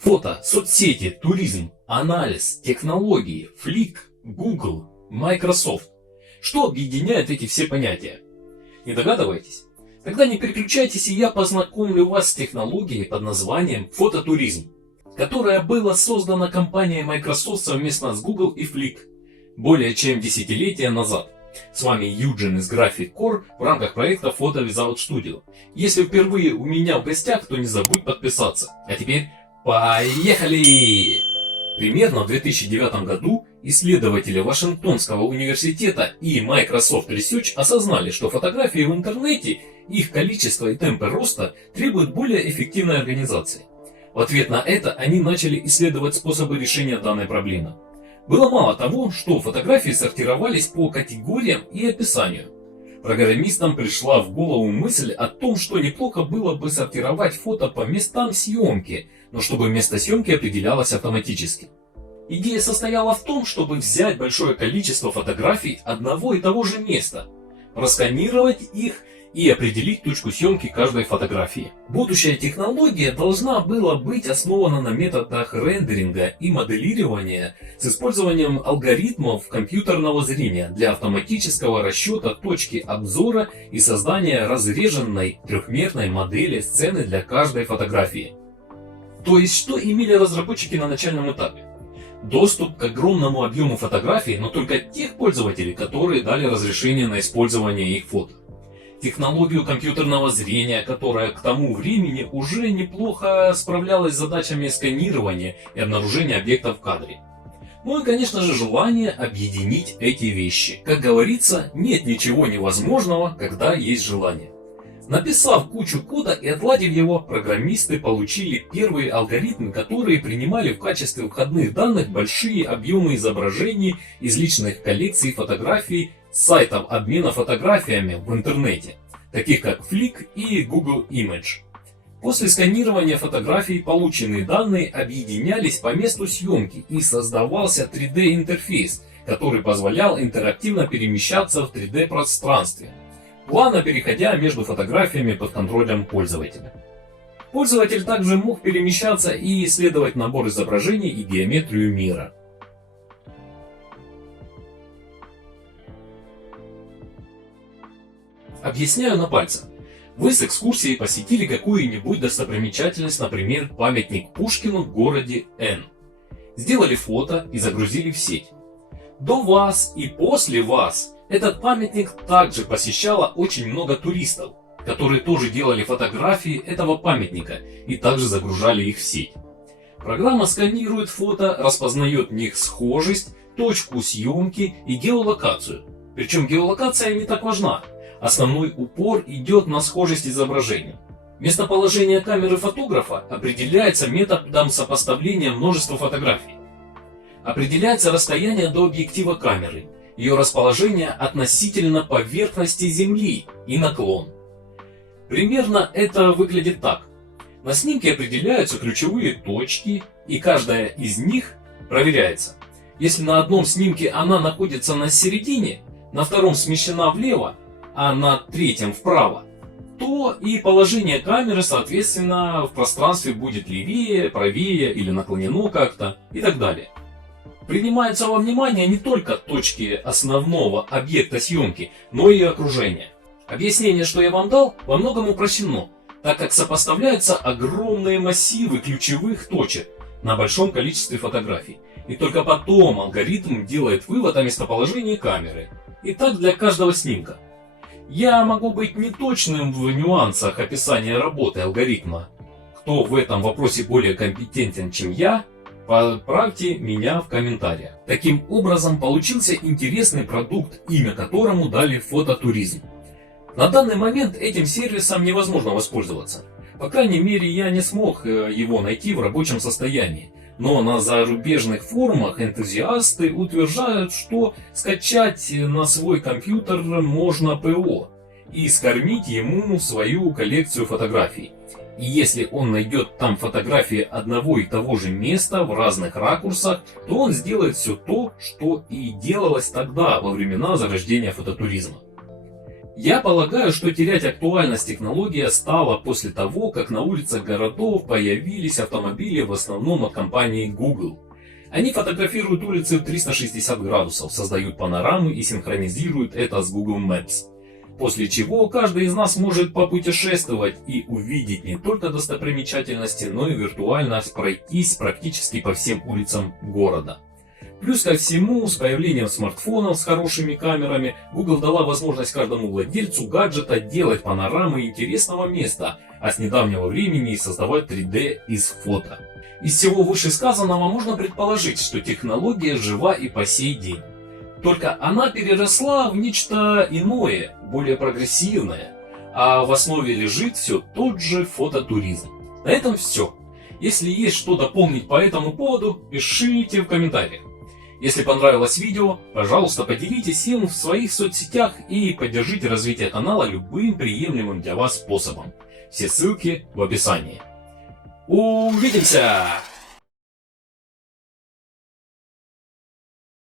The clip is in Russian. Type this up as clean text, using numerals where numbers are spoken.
Фото, соцсети, туризм, анализ, технологии, Flick, Google, Microsoft. Что объединяет эти все понятия? Не догадываетесь? Тогда не переключайтесь, и я познакомлю вас с технологией под названием фототуризм, которая была создана компанией Microsoft совместно с Google и Flick более чем десятилетия назад. С вами Юджин из Graphic Core в рамках проекта Photo Without Studio. Если впервые у меня в гостях, то не забудь подписаться. А теперь поехали! Примерно в 2009 году исследователи Вашингтонского университета и Microsoft Research осознали, что фотографии в интернете, их количество и темпы роста требуют более эффективной организации. В ответ на это они начали исследовать способы решения данной проблемы. Было мало того, что фотографии сортировались по категориям и описанию. Программистам пришла в голову мысль о том, что неплохо было бы сортировать фото по местам съемки, но чтобы место съемки определялось автоматически. Идея состояла в том, чтобы взять большое количество фотографий одного и того же места, просканировать их и определить точку съемки каждой фотографии. Будущая технология должна была быть основана на методах рендеринга и моделирования с использованием алгоритмов компьютерного зрения для автоматического расчета точки обзора и создания разреженной трехмерной модели сцены для каждой фотографии. То есть, что имели разработчики на начальном этапе? Доступ к огромному объему фотографий, но только тех пользователей, которые дали разрешение на использование их фото. Технологию компьютерного зрения, которая к тому времени уже неплохо справлялась с задачами сканирования и обнаружения объектов в кадре. Ну и, конечно же, желание объединить эти вещи. Как говорится, нет ничего невозможного, когда есть желание. Написав кучу кода и отладив его, программисты получили первые алгоритмы, которые принимали в качестве входных данных большие объемы изображений из личных коллекций фотографий с сайтов обмена фотографиями в интернете, таких как Flick и Google Image. После сканирования фотографий полученные данные объединялись по месту съемки и создавался 3D-интерфейс, который позволял интерактивно перемещаться в 3D-пространстве, плавно переходя между фотографиями под контролем пользователя. Пользователь также мог перемещаться и исследовать набор изображений и геометрию мира. Объясняю на пальцах. Вы с экскурсией посетили какую-нибудь достопримечательность, например, памятник Пушкину в городе Н. Сделали фото и загрузили в сеть. До вас и после вас этот памятник также посещало очень много туристов, которые тоже делали фотографии этого памятника и также загружали их в сеть. Программа сканирует фото, распознает в них схожесть, точку съемки и геолокацию. Причем геолокация не так важна. Основной упор идет на схожесть изображений. Местоположение камеры фотографа определяется методом сопоставления множества фотографий. Определяется расстояние до объектива камеры, ее расположение относительно поверхности Земли и наклон. Примерно это выглядит так. На снимке определяются ключевые точки, и каждая из них проверяется. Если на одном снимке она находится на середине, на втором смещена влево, а на третьем вправо, то и положение камеры, соответственно, в пространстве будет левее, правее или наклонено как-то и так далее. Принимаются во внимание не только точки основного объекта съемки, но и окружение. Объяснение, что я вам дал, во многом упрощено, так как сопоставляются огромные массивы ключевых точек на большом количестве фотографий. И только потом алгоритм делает вывод о местоположении камеры. И так для каждого снимка. Я могу быть неточным в нюансах описания работы алгоритма. Кто в этом вопросе более компетентен, чем я, поправьте меня в комментариях. Таким образом получился интересный продукт, имя которому дали фототуризм. На данный момент этим сервисом невозможно воспользоваться. По крайней мере, я не смог его найти в рабочем состоянии. Но на зарубежных форумах энтузиасты утверждают, что скачать на свой компьютер можно ПО и скормить ему свою коллекцию фотографий. И если он найдет там фотографии одного и того же места в разных ракурсах, то он сделает все то, что и делалось тогда, во времена зарождения фототуризма. Я полагаю, что терять актуальность технология стала после того, как на улицах городов появились автомобили в основном от компании Google. Они фотографируют улицы в 360 градусов, создают панорамы и синхронизируют это с Google Maps. После чего каждый из нас может попутешествовать и увидеть не только достопримечательности, но и виртуально пройтись практически по всем улицам города. Плюс ко всему, с появлением смартфонов с хорошими камерами, Google дала возможность каждому владельцу гаджета делать панорамы интересного места, а с недавнего времени создавать 3D из фото. Из всего вышесказанного можно предположить, что технология жива и по сей день. Только она переросла в нечто иное, более прогрессивное, а в основе лежит все тот же фототуризм. На этом все. Если есть что дополнить по этому поводу, пишите в комментариях. Если понравилось видео, пожалуйста, поделитесь им в своих соцсетях и поддержите развитие канала любым приемлемым для вас способом. Все ссылки в описании. Увидимся!